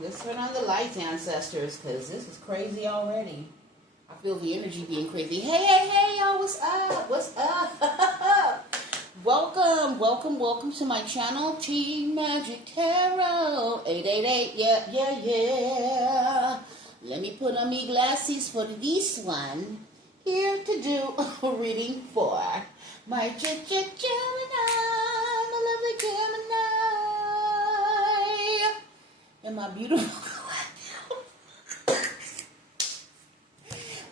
Let's turn on the lights, ancestors, because this is crazy already. I feel the energy being crazy. Hey, hey, hey, y'all, what's up? What's up? Welcome to my channel, tgirlmagick Tarot. 888, yeah. Let me put on me glasses for this one. Here to do a reading for my Gemini, my lovely Gemini. And my beautiful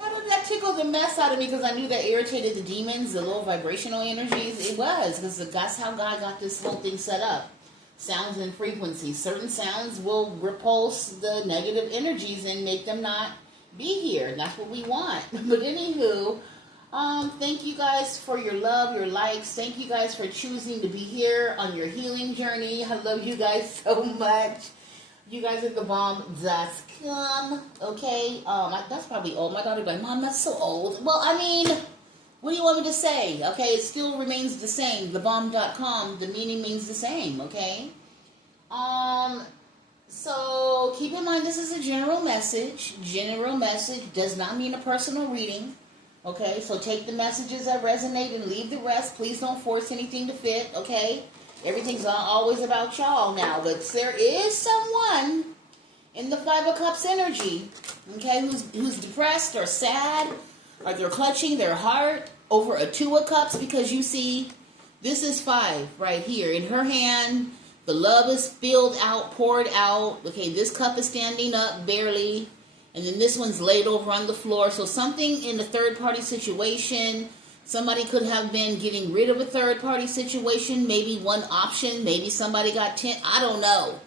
I know that tickled the mess out of me because I knew that irritated the demons, the low vibrational energies. It was, because that's how God got this whole thing set up. Sounds and frequencies. Certain sounds will repulse the negative energies and make them not be here. That's what we want. But anywho, thank you guys for your love, your likes. Thank you guys for choosing to be here on your healing journey. I love you guys so much. You guys are the bomb.com, okay? That's probably old. My daughter would be like, Mom, that's so old. Well, I mean, what do you want me to say? Okay, it still remains the same. The bomb.com, the meaning means the same, okay? So keep in mind this is a general message. General message does not mean a personal reading, okay? So take the messages that resonate and leave the rest. Please don't force anything to fit, okay? Everything's not always about y'all now, but there is someone in the Five of Cups energy, okay, who's depressed or sad, or they're clutching their heart over a Two of Cups, because you see, this is 5 right here. In her hand, the love is spilled out, poured out. Okay, this cup is standing up barely, and then this one's laid over on the floor. So something in the third-party situation. Somebody could have been getting rid of a third-party situation, maybe one option, maybe somebody got 10, I don't know.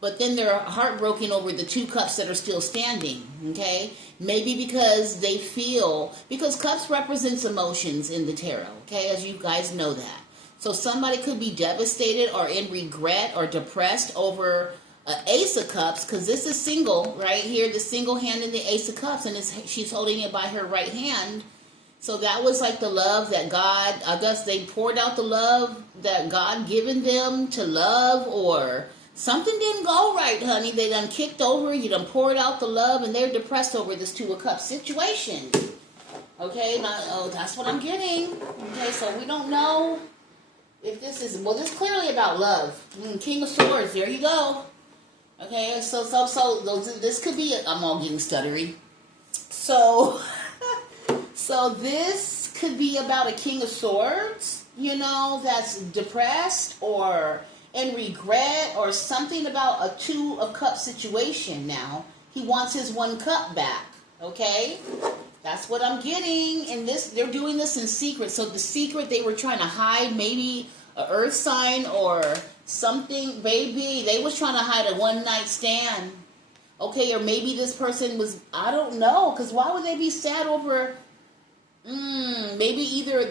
But then they're heartbroken over the 2 cups that are still standing, okay? Maybe because they feel, because cups represents emotions in the tarot, okay, as you guys know that. So somebody could be devastated or in regret or depressed over an Ace of Cups, because this is single, right here, the single hand in the Ace of Cups, and she's holding it by her right hand. So that was like the love that God, I guess they poured out the love that God given them to love, or something didn't go right, honey. They done kicked over, you done poured out the love, and they're depressed over this Two of Cups situation. Okay, now, that's what I'm getting. Okay, so we don't know if this is, well, this is clearly about love. King of Swords, there you go. Okay, so this could be, I'm all getting stuttery. So this could be about a King of Swords, you know, that's depressed or in regret, or something about a Two of Cups situation now. He wants his 1 cup back, okay? That's what I'm getting. And this, they're doing this in secret. So the secret they were trying to hide, maybe an earth sign or something, baby. They was trying to hide a one-night stand, okay? Or maybe this person was, I don't know, because why would they be sad over... maybe either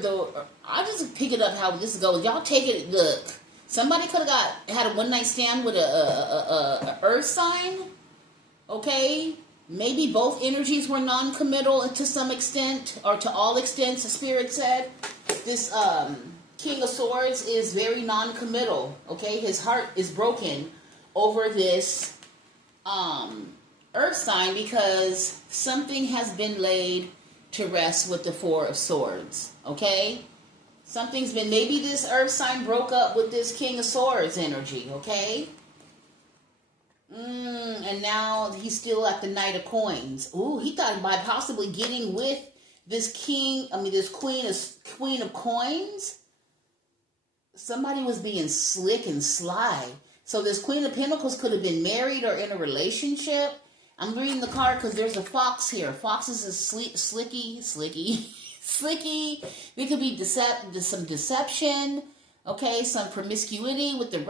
I'll just pick it up how this goes. Y'all take it. Look, somebody could have had a one night stand with a earth sign. Okay, maybe both energies were non-committal to some extent, or to all extents. The spirit said this King of Swords is very non-committal. Okay, his heart is broken over this earth sign because something has been laid to rest with the 4 of Swords, okay? Something's been, maybe this earth sign broke up with this King of Swords energy, okay? And now he's still at the Knight of Coins. Ooh, he thought by possibly getting with this this Queen of Coins, somebody was being slick and sly. So this Queen of Pentacles could have been married or in a relationship. I'm reading the card because there's a fox here. Foxes is slicky. There could be some deception, okay, some promiscuity with the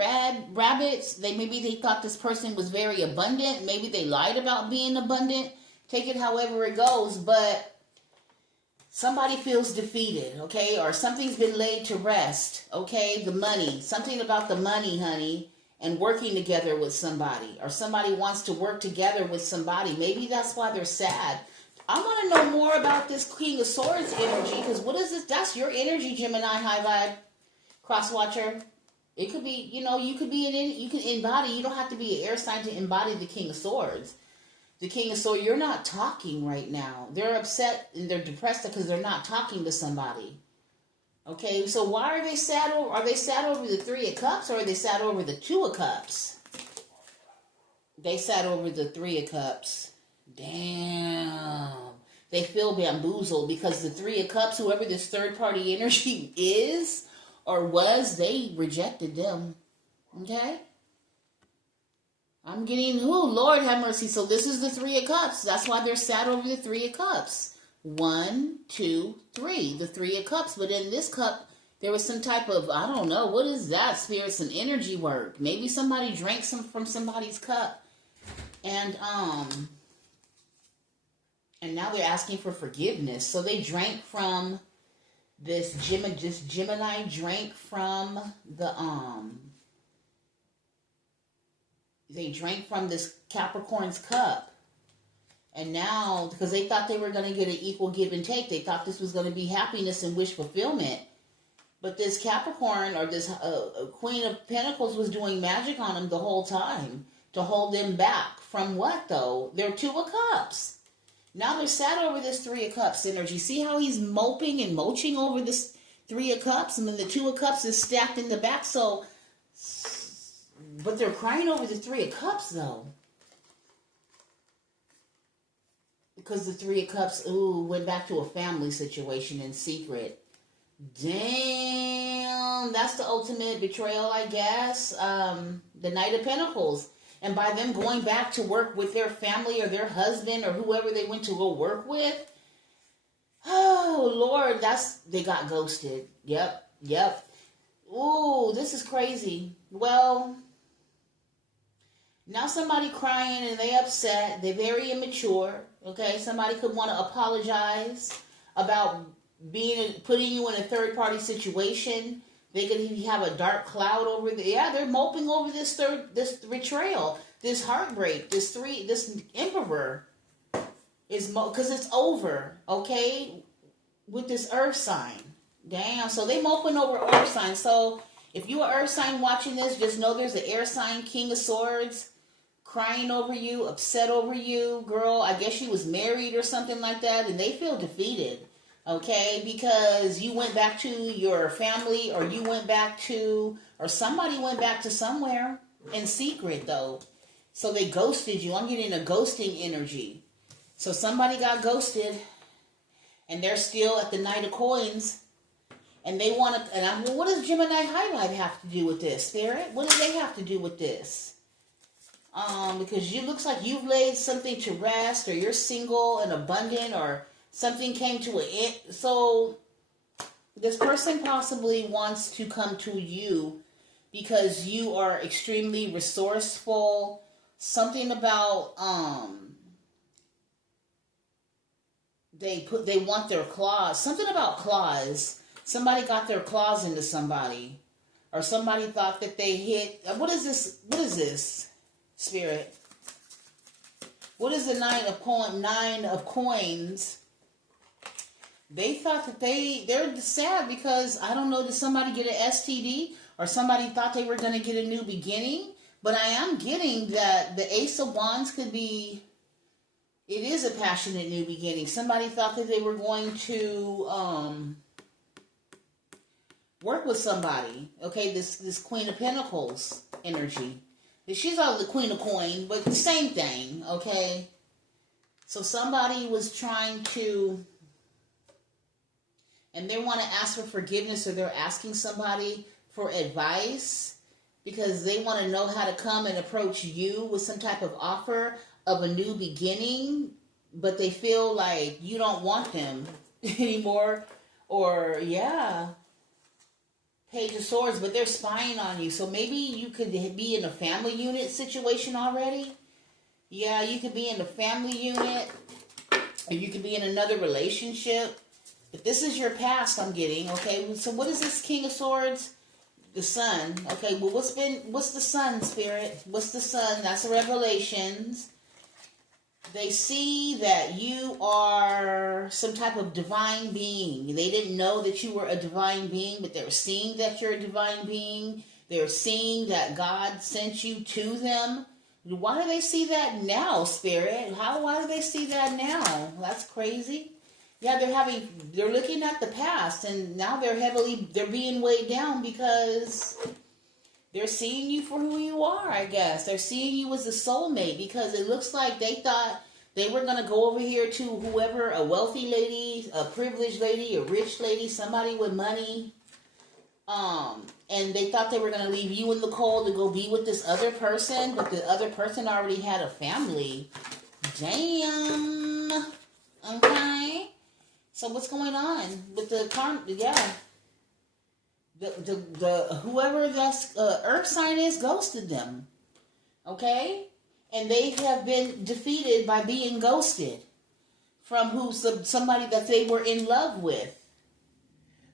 rabbits. Maybe they thought this person was very abundant. Maybe they lied about being abundant. Take it however it goes, but somebody feels defeated, okay, or something's been laid to rest, okay. The money, something about the money, honey. And working together with somebody, or somebody wants to work together with somebody. Maybe that's why they're sad. I want to know more about this King of Swords energy, because what is this? That's your energy, Gemini, high vibe, cross watcher. It could be, you could be you can embody. You don't have to be an air sign to embody the King of Swords. The King of Swords, you're not talking right now. They're upset and they're depressed because they're not talking to somebody. Okay, so why are they sad over? Are they sad over the Three of Cups, or are they sad over the Two of Cups? They sat over the Three of Cups. Damn. They feel bamboozled because the Three of Cups, whoever this third party energy is or was, they rejected them. Okay? I'm getting, Lord have mercy. So this is the Three of Cups. That's why they're sat over the Three of Cups. 1, 2, 3. The Three of Cups. But in this cup, there was some type of, I don't know, what is that, Spirit? Some energy work. Maybe somebody drank some from somebody's cup. And now they're asking for forgiveness. So they drank from this Gemini drank from the they drank from this Capricorn's cup. And now, because they thought they were going to get an equal give and take, they thought this was going to be happiness and wish fulfillment. But this Capricorn, or this Queen of Pentacles, was doing magic on them the whole time to hold them back. From what, though? They're Two of Cups. Now they're sat over this Three of Cups energy. See how he's moping and moaching over this Three of Cups? And then the Two of Cups is stacked in the back. So, but they're crying over the Three of Cups, though. Because the Three of Cups, went back to a family situation in secret. Damn, that's the ultimate betrayal, I guess. The Knight of Pentacles. And by them going back to work with their family or their husband or whoever they went to go work with, oh, Lord, they got ghosted. Yep. Ooh, this is crazy. Well, now somebody crying and they upset. They're very immature. Okay, somebody could want to apologize about putting you in a third party situation. They could have a dark cloud over there. Yeah, they're moping over this betrayal, this heartbreak, this emperor is because it's over. Okay, with this earth sign. Damn. So they moping over earth sign. So if you are earth sign watching this, just know there's an air sign, King of Swords, crying over you, upset over you, girl. I guess she was married or something like that, and they feel defeated. Okay, because you went back to your family, or somebody went back to somewhere in secret, though. So they ghosted you. I'm getting a ghosting energy. So somebody got ghosted, and they're still at the Knight of Coins, and they want to. And what does Gemini High Vibe have to do with this, Spirit? What do they have to do with this? Because you looks like you've laid something to rest, or you're single and abundant, or something came to an end. So this person possibly wants to come to you because you are extremely resourceful. Something about they want their claws. Something about claws. Somebody got their claws into somebody, or somebody thought that they hit. What is this? What is this, Spirit? What is the Nine of Coins? They thought that they're sad because, I don't know, did somebody get an STD? Or somebody thought they were going to get a new beginning? But I am getting that the Ace of Wands could be, it is a passionate new beginning. Somebody thought that they were going to work with somebody. Okay, this Queen of Pentacles energy. She's all the Queen of Coins, but the same thing, okay? So somebody was trying to, and they want to ask for forgiveness, or they're asking somebody for advice because they want to know how to come and approach you with some type of offer of a new beginning, but they feel like you don't want them anymore. Or, yeah, Page of Swords, but they're spying on you. So maybe you could be in a family unit situation already. Yeah, you could be in a family unit, or you could be in another relationship. But this is your past, I'm getting, okay? So what is this King of Swords? The Sun. Okay, well, what's the Sun, Spirit? What's the Sun? That's the Revelations. They see that you are some type of divine being. They didn't know that you were a divine being, but they're seeing that you're a divine being. They're seeing that God sent you to them. Why do they see that now, Spirit? Why do they see that now? That's crazy. Yeah, they're looking at the past, and now they're being weighed down because they're seeing you for who you are, I guess. They're seeing you as a soulmate because it looks like they thought they were going to go over here to whoever, a wealthy lady, a privileged lady, a rich lady, somebody with money. And they thought they were going to leave you in the cold to go be with this other person, but the other person already had a family. Damn. Okay. So what's going on with the whoever that's earth sign is ghosted them, okay, and they have been defeated by being ghosted from somebody that they were in love with.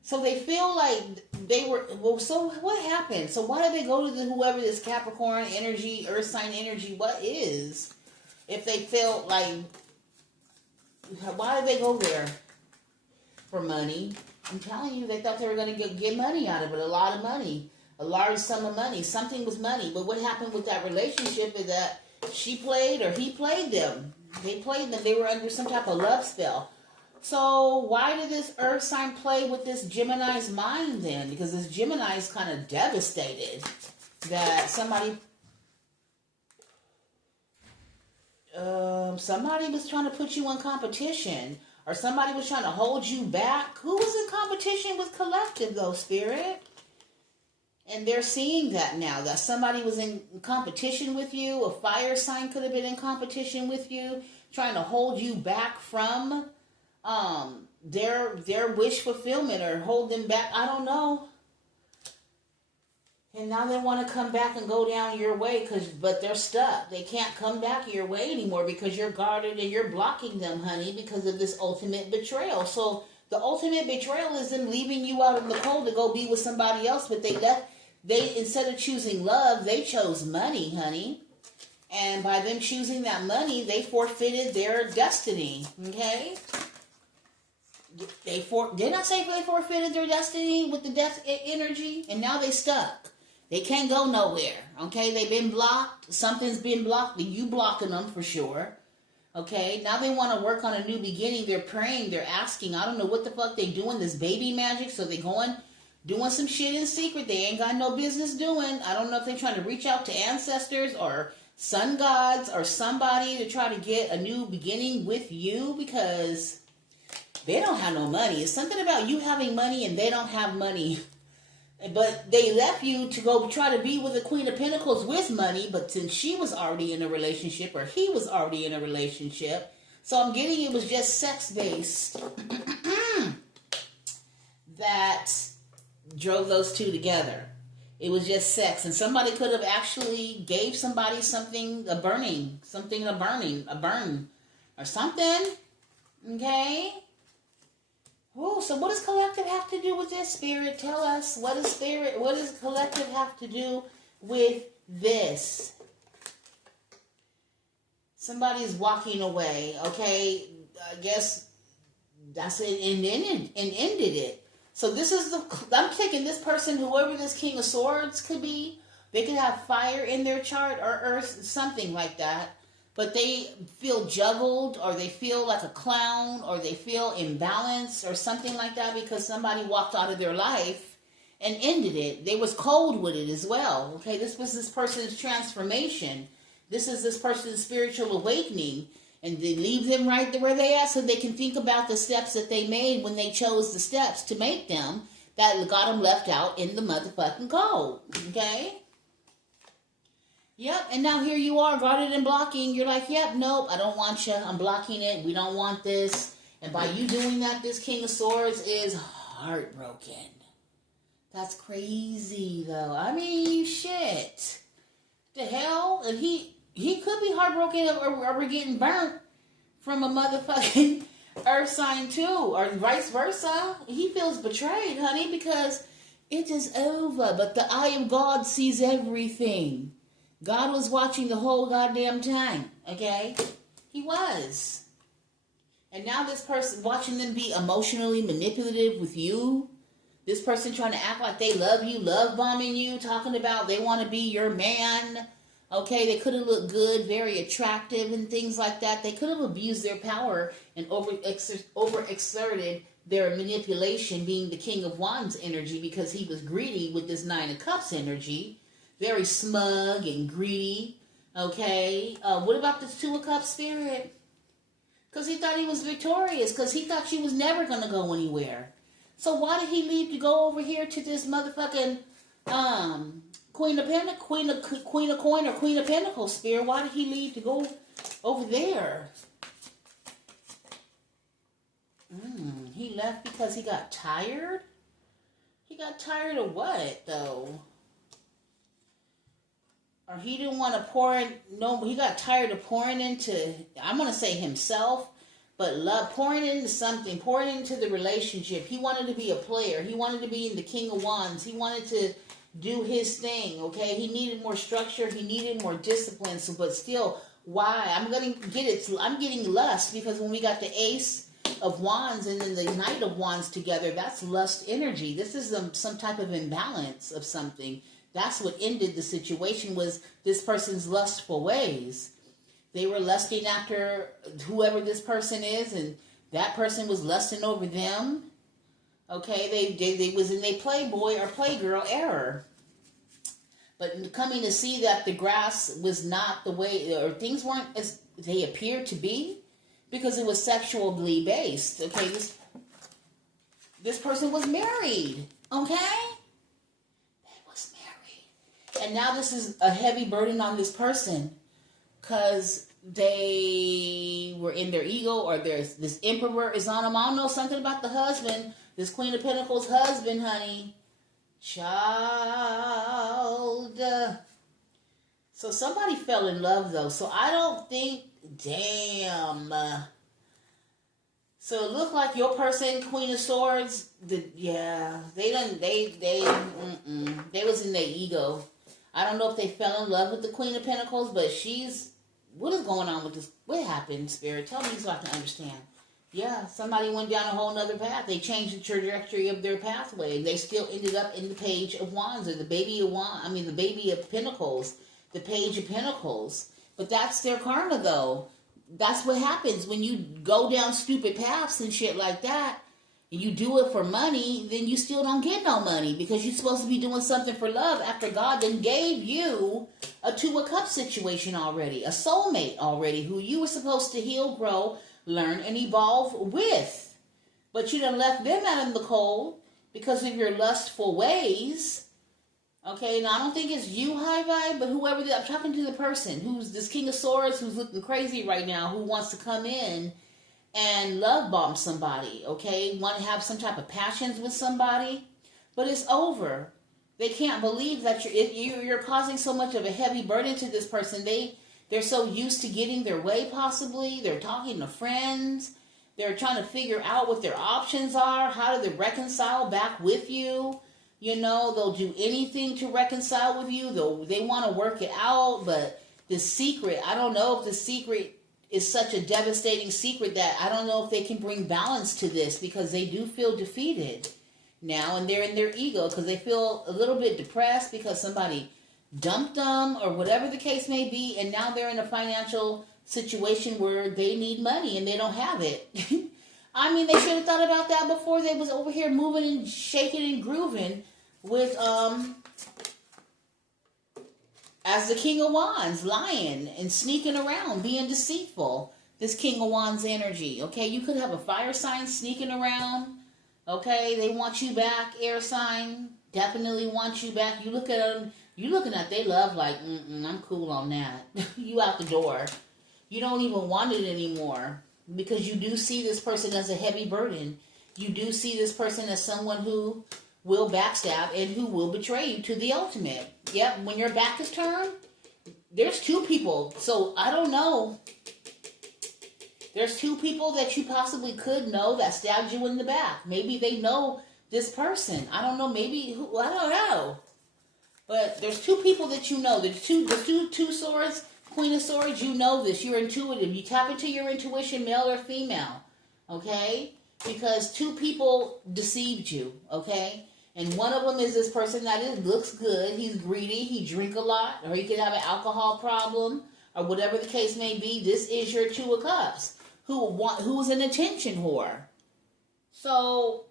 So they feel like they were So what happened? So why did they go to whoever this Capricorn energy, earth sign energy? What is if they felt like? Why did they go there? For money. I'm telling you, they thought they were going to get money out of it. A lot of money. A large sum of money. Something was money. But what happened with that relationship is that she played or he played them. They played them. They were under some type of love spell. So why did this earth sign play with this Gemini's mind then? Because this Gemini is kind of devastated that somebody was trying to put you in competition. Or somebody was trying to hold you back. Who was in competition with collective, though, Spirit? And they're seeing that now. That somebody was in competition with you. A fire sign could have been in competition with you. Trying to hold you back from their wish fulfillment. Or hold them back. I don't know. And now they want to come back and go down your way, but they're stuck. They can't come back your way anymore because you're guarded and you're blocking them, honey, because of this ultimate betrayal. So the ultimate betrayal is them leaving you out in the cold to go be with somebody else, but they instead of choosing love, they chose money, honey. And by them choosing that money, they forfeited their destiny, okay? Did I say they forfeited their destiny with the death energy? And now they stuck. They can't go nowhere, okay? They've been blocked. Something's been blocked. You blocking them for sure, okay? Now they want to work on a new beginning. They're praying. They're asking. I don't know what the fuck they doing, this baby magic. So they doing some shit in secret they ain't got no business doing. I don't know if they're trying to reach out to ancestors or sun gods or somebody to try to get a new beginning with you because they don't have no money. It's something about you having money and they don't have money. But they left you to go try to be with the Queen of Pentacles with money, but since she was already in a relationship, or he was already in a relationship, so I'm getting it was just sex-based that drove those two together. It was just sex, and somebody could have actually gave somebody something, a burn, or something, okay? Oh, so what does collective have to do with this, Spirit? Tell us, what does collective have to do with this? Somebody's walking away, okay? I guess that's it, and ended it. So this is I'm thinking this person, whoever this King of Swords could be, they could have fire in their chart or earth, something like that. But they feel juggled, or they feel like a clown, or they feel imbalanced, or something like that because somebody walked out of their life and ended it. They was cold with it as well. Okay, this was this person's transformation. This is this person's spiritual awakening. And they leave them right where they are so they can think about the steps that they made when they chose the steps to make them that got them left out in the motherfucking cold. Okay? Yep, and now here you are, guarded and blocking. You're like, yep, nope, I don't want you. I'm blocking it. We don't want this. And by you doing that, this King of Swords is heartbroken. That's crazy, though. I mean, shit. The hell? And he could be heartbroken or we're getting burnt from a motherfucking earth sign, too. Or vice versa. He feels betrayed, honey, because it is over. But the eye of God sees everything. God was watching the whole goddamn time, okay? He was. And now this person, watching them be emotionally manipulative with you, This person trying to act like they love you, love bombing you, talking about they want to be your man. Okay, they could have looked good, very attractive and things like that. They could have abused their power and overexerted their manipulation, being the King of Wands energy, because he was greedy with this Nine of Cups energy. Very smug and greedy. Okay, what about the Two of Cups spirit? Because he thought he was victorious, because he thought she was never going to go anywhere. So why did he leave to go over here to this motherfucking Queen of Coin or Queen of Pentacles spirit? Why did he leave to go over there? He left because he got tired? He got tired of what, though? Or he didn't want to pour in, no, he got tired of pouring into, I'm going to say himself, but love, pouring into something, pouring into the relationship. He wanted to be a player. He wanted to be in the King of Wands. He wanted to do his thing, okay? He needed more structure. He needed more discipline. So, but still, why? I'm getting lust, because when we got the Ace of Wands and then the Knight of Wands together, that's lust energy. This is some type of imbalance of something. That's what ended the situation, was this person's lustful ways. They were lusting after whoever this person is, and that person was lusting over them. Okay, they was in a playboy or playgirl error. But coming to see that the grass was not the way, or things weren't as they appeared to be, because it was sexually based. Okay, this person was married. Okay? And now this is a heavy burden on this person, because they were in their ego, or this emperor is on them. I don't know, something about the husband, this Queen of Pentacles husband, honey. Child. So somebody fell in love, though. So I don't think, damn. So it looked like your person, Queen of Swords, they was in their ego. I don't know if they fell in love with the Queen of Pentacles, but what is going on with this? What happened, Spirit? Tell me so I can understand. Yeah, somebody went down a whole nother path. They changed the trajectory of their pathway. They still ended up in the Page of Wands, or the Baby of the Baby of Pentacles, the Page of Pentacles. But that's their karma, though. That's what happens when you go down stupid paths and shit like that. You do it for money, then you still don't get no money, because you're supposed to be doing something for love after God then gave you a Two of Cups situation already, a soulmate already, who you were supposed to heal, grow, learn, and evolve with. But you done left them out in the cold because of your lustful ways. Okay, now I don't think it's you, High Vibe, but whoever, I'm talking to the person who's this King of Swords, who's looking crazy right now, who wants to come in and love bomb somebody, okay? Want to have some type of passions with somebody, but it's over. They can't believe that you're causing so much of a heavy burden to this person. They're so used to getting their way, possibly. They're talking to friends. They're trying to figure out what their options are. How do they reconcile back with you? You know, they'll do anything to reconcile with you. They want to work it out, but the secret, I don't know if the secret is such a devastating secret that I don't know if they can bring balance to this, because they do feel defeated now, and they're in their ego because they feel a little bit depressed because somebody dumped them or whatever the case may be, and now they're in a financial situation where they need money and they don't have it. I mean, they should have thought about that before they was over here moving and shaking and grooving with as the King of Wands, lying and sneaking around, being deceitful. This King of Wands energy, okay? You could have a fire sign sneaking around, okay? They want you back, air sign, definitely want you back. You look at them, you looking at they love like, I'm cool on that. You out the door. You don't even want it anymore, because you do see this person as a heavy burden. You do see this person as someone who will backstab and who will betray you to the ultimate. Yep, when your back is turned, there's two people. So, I don't know. There's two people that you possibly could know that stabbed you in the back. Maybe they know this person. I don't know. Maybe, I don't know. But there's two people that you know. There's two swords, Queen of Swords. You know this. You're intuitive. You tap into your intuition, male or female. Okay? Because two people deceived you. Okay? And one of them is this person that looks good. He's greedy. He drink a lot, or he could have an alcohol problem, or whatever the case may be. This is your Two of Cups, who's an attention whore. So,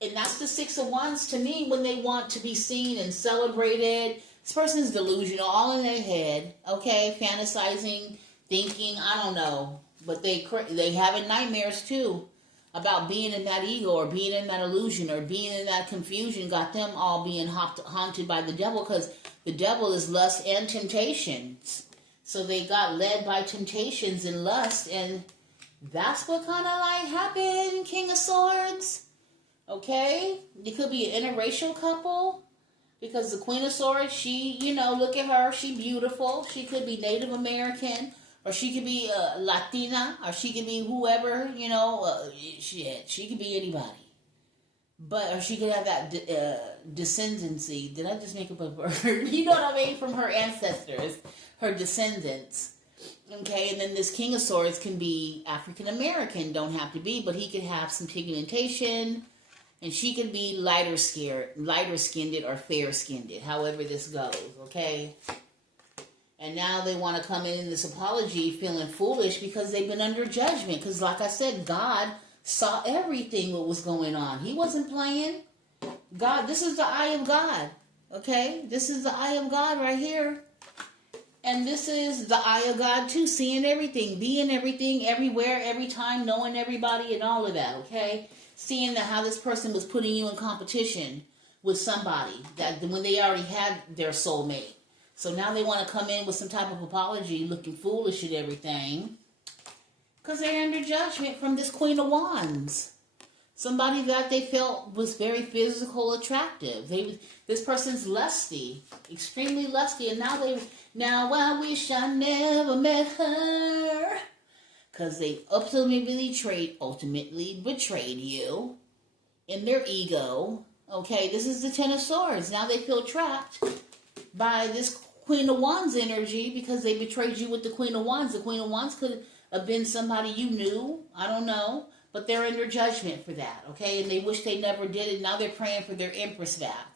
and that's the Six of Wands to me when they want to be seen and celebrated. This person's delusional, all in their head, okay, fantasizing, thinking, I don't know, but they having nightmares too about being in that ego or being in that illusion or being in that confusion. Got them all being haunted by the devil, because the devil is lust and temptations. So they got led by temptations and lust, and that's what kind of like happened, King of Swords. Okay, it could be an interracial couple. Because the Queen of Swords, she, look at her. She beautiful. She could be Native American, or she could be Latina, or she could be whoever, she could be anybody. Or she could have that descendancy. Did I just make up a word? You know what I mean? From her ancestors, her descendants. Okay, and then this King of Swords can be African American. Don't have to be, but he could have some pigmentation. And she can be lighter skinned or fair skinned, however this goes, okay? And now they want to come in this apology feeling foolish because they've been under judgment. Because like I said, God saw everything what was going on. He wasn't playing. God, this is the eye of God, okay? This is the eye of God right here. And this is the eye of God too, seeing everything, being everything, everywhere, every time, knowing everybody and all of that, okay? Seeing that how this person was putting you in competition with somebody that when they already had their soulmate. So now they want to come in with some type of apology, looking foolish and everything, because they're under judgment from this Queen of Wands. Somebody that they felt was very physical attractive. This person's lusty, extremely lusty, and now I wish I never met her. Because they ultimately betrayed you in their ego. Okay, this is the Ten of Swords. Now they feel trapped by this Queen of Wands energy because they betrayed you with the Queen of Wands. The Queen of Wands could have been somebody you knew. I don't know. But they're under judgment for that. Okay, and they wish they never did it. Now they're praying for their Empress back.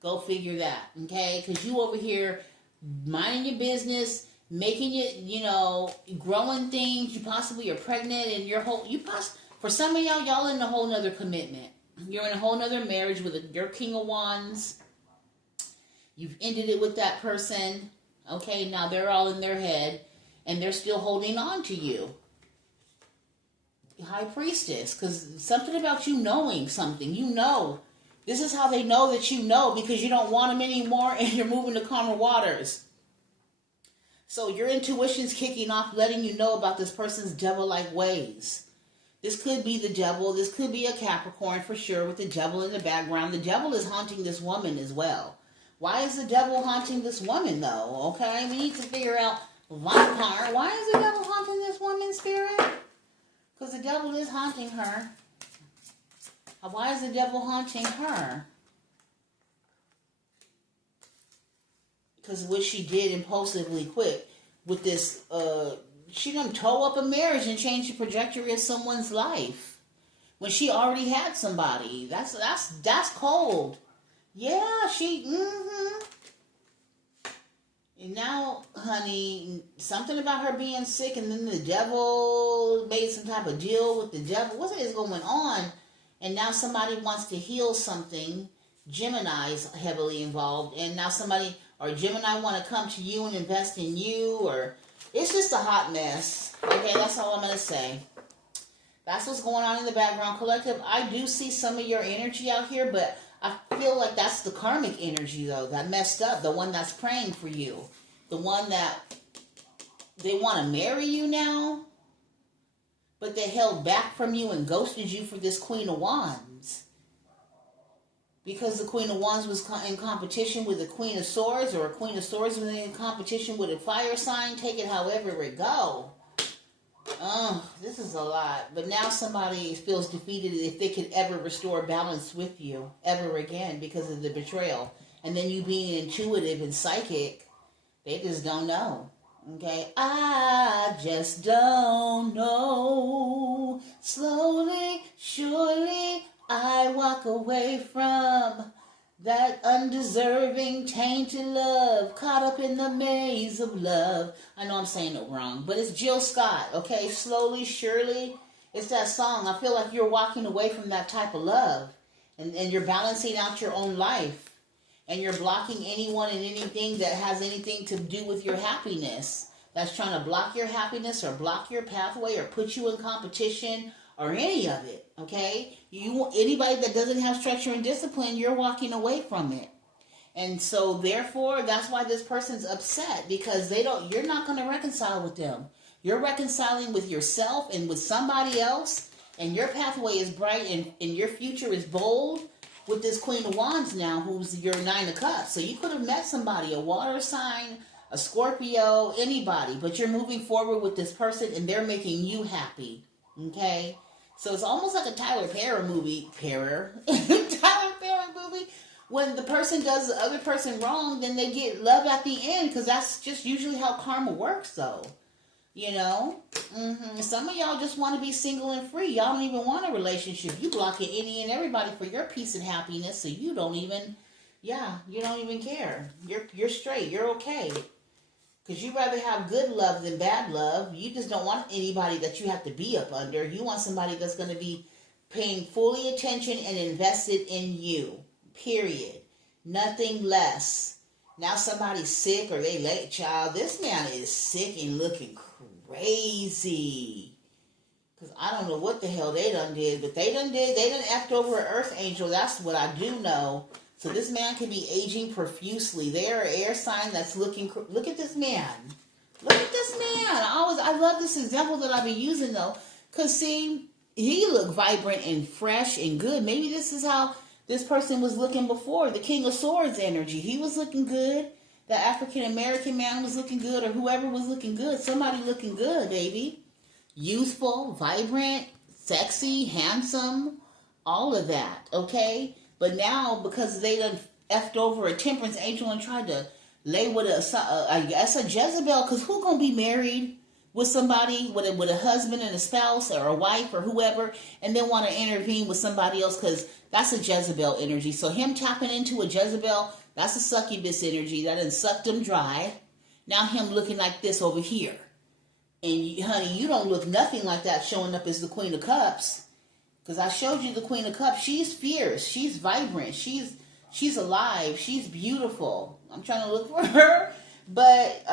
Go figure that. Okay, because you over here minding your business, making it, growing things. You possibly are pregnant, and for some of y'all in a whole nother commitment. You're in a whole nother marriage with your King of Wands. You've ended it with that person. Okay, now they're all in their head, and they're still holding on to you. High Priestess, because something about you knowing something. This is how they know that you know, because you don't want them anymore, and you're moving to calmer waters. So your intuition's kicking off, letting you know about this person's devil-like ways. This could be the devil. This could be a Capricorn for sure, with the devil in the background. The devil is haunting this woman as well. Why is the devil haunting this woman, though? Okay, we need to figure out that part. Why is the devil haunting this woman, Spirit? Because the devil is haunting her. Why is the devil haunting her? Because what she did impulsively quick with this, she done toe up a marriage and change the trajectory of someone's life when she already had somebody. That's cold. Yeah, And now, honey, something about her being sick, and then the devil made some type of deal with the devil. What is going on? And now somebody wants to heal something. Gemini's heavily involved, and now somebody or Gemini want to come to you and invest in you, or it's just a hot mess. Okay, that's all I'm going to say. That's what's going on in the background, collective. I do see some of your energy out here, but I feel like that's the karmic energy, though, that messed up. The one that's praying for you. The one that they want to marry you now, but they held back from you and ghosted you for this Queen of Wands. Because the Queen of Wands was in competition with the Queen of Swords, or a Queen of Swords was in competition with a fire sign. Take it however it go. This is a lot. But now somebody feels defeated if they could ever restore balance with you ever again because of the betrayal. And then you being intuitive and psychic, they just don't know. Okay? I just don't know. Slowly, surely, I walk away from That undeserving, tainted love, caught up in the maze of love. I know I'm saying it wrong, but it's Jill Scott, okay? Slowly, surely. It's that song. I feel like you're walking away from that type of love. And you're balancing out your own life. And you're blocking anyone and anything that has anything to do with your happiness. That's trying to block your happiness or block your pathway or put you in competition or any of it, okay? Anybody that doesn't have structure and discipline, you're walking away from it. And so therefore, that's why this person's upset, because you're not going to reconcile with them. You're reconciling with yourself and with somebody else, and your pathway is bright and your future is bold with this Queen of Wands now, who's your Nine of Cups. So you could have met somebody, a water sign, a Scorpio, anybody, but you're moving forward with this person and they're making you happy, okay? So it's almost like a Tyler Perry movie. Tyler Perry movie. When the person does the other person wrong, then they get love at the end, because that's just usually how karma works, though. You know? Some of y'all just want to be single and free. Y'all don't even want a relationship. You blocking any and everybody for your peace and happiness, so you don't even, you don't even care. You're straight. You're okay. Because you rather have good love than bad love. You just don't want anybody that you have to be up under. You want somebody that's going to be paying fully attention and invested in you. Period. Nothing less. Now somebody's sick or they late, child. This man is sick and looking crazy. Because I don't know what the hell they done did. But they done effed over an earth angel. That's what I do know. So this man could be aging profusely. They're an air sign that's looking... Look at this man. Look at this man. I love this example that I've been using, though. Because, see, he looked vibrant and fresh and good. Maybe this is how this person was looking before. The King of Swords energy. He was looking good. The African-American man was looking good. Or whoever was looking good. Somebody looking good, baby. Youthful, vibrant, sexy, handsome. All of that, okay? But now, because they done effed over a temperance angel and tried to lay with I guess a Jezebel, because who gonna be married with somebody, with a husband and a spouse or a wife or whoever, and then want to intervene with somebody else, because that's a Jezebel energy. So him tapping into a Jezebel, that's a succubus energy. That done sucked him dry. Now him looking like this over here. And honey, you don't look nothing like that showing up as the Queen of Cups. Because I showed you the Queen of Cups. She's fierce. She's vibrant. She's alive. She's beautiful. I'm trying to look for her. But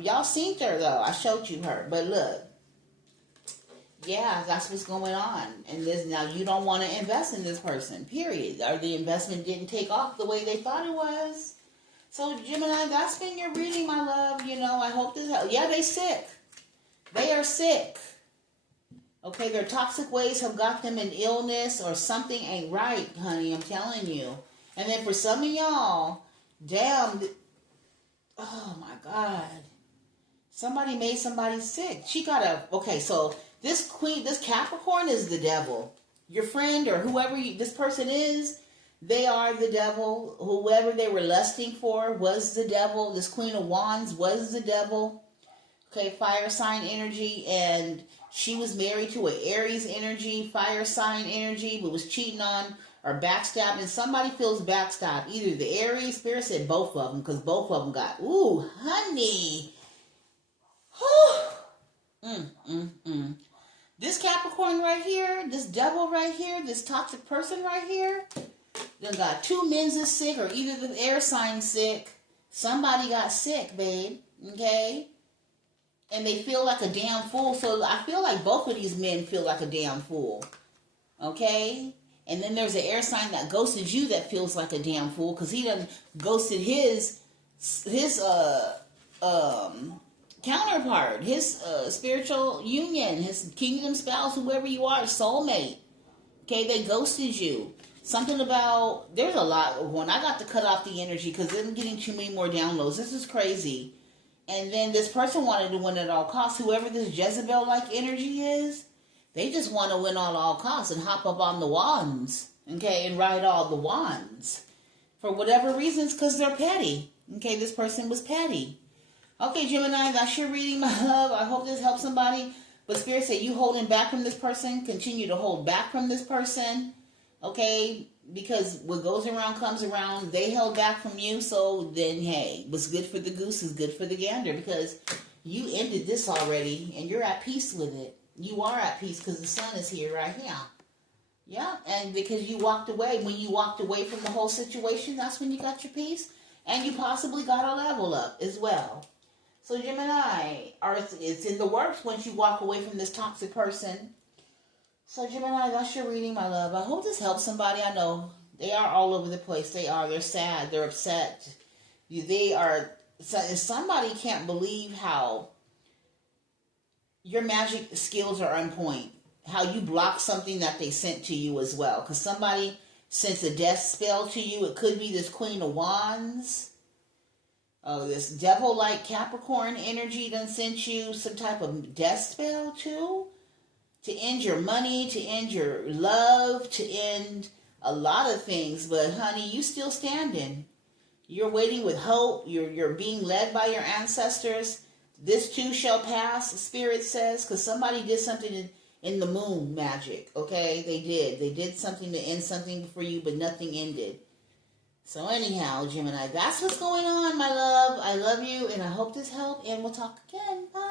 y'all seen her, though. I showed you her. But look. Yeah, that's what's going on. And now you don't want to invest in this person, period. Or the investment didn't take off the way they thought it was. So, Gemini, that's been your reading, my love. You know, I hope this helps. Yeah, they sick. They are sick. Okay, their toxic ways have got them in illness or something ain't right, honey. I'm telling you. And then for some of y'all, damn, oh my God. Somebody made somebody sick. Okay, so this Capricorn is the devil. Your friend or whoever this person is, they are the devil. Whoever they were lusting for was the devil. This Queen of Wands was the devil. Okay, fire sign energy, and she was married to an Aries energy, fire sign energy, but was cheating on or backstabbing. Somebody feels backstabbed. Either the Aries, Spirit said both of them, because both of them got, ooh, honey. This Capricorn right here, this devil right here, this toxic person right here, done got two men's is sick, or either the air sign sick. Somebody got sick, babe. Okay? And they feel like a damn fool. So I feel like both of these men feel like a damn fool. Okay? And then there's an air sign that ghosted you that feels like a damn fool, because he done ghosted his counterpart, his spiritual union, his kingdom spouse, whoever you are, soulmate. Okay? They ghosted you. Something about, there's a lot. When I got to cut off the energy, because I'm getting too many more downloads. This is crazy. And then this person wanted to win at all costs. Whoever this Jezebel-like energy is, they just want to win at all costs and hop up on the wands, okay, and ride all the wands. For whatever reasons, because they're petty. Okay, this person was petty. Okay, Gemini, that's your reading, my love. I hope this helps somebody. But Spirit said you holding back from this person. Continue to hold back from this person. Okay, because what goes around comes around. They held back from you, so then hey, what's good for the goose is good for the gander, because you ended this already and you're at peace with it. You are at peace because the sun is here right here. Yeah, and because you walked away. When you walked away from the whole situation, that's when you got your peace, and you possibly got a level up as well. So Gemini, it's in the works once you walk away from this toxic person. So Gemini, that's your reading, my love. I hope this helps somebody. I know they are all over the place. They are. They're sad. They're upset. They are. Somebody can't believe how your magic skills are on point. How you block something that they sent to you as well. Because somebody sent a death spell to you. It could be this Queen of Wands. Oh, this devil-like Capricorn energy done sent you some type of death spell too. To end your money, to end your love, to end a lot of things. But honey, you still standing. You're waiting with hope. You're being led by your ancestors. This too shall pass, Spirit says, because somebody did something in the moon magic, okay? They did something to end something for you, but nothing ended. So anyhow, Gemini, that's what's going on, my love. I love you, and I hope this helped, and we'll talk again. Bye.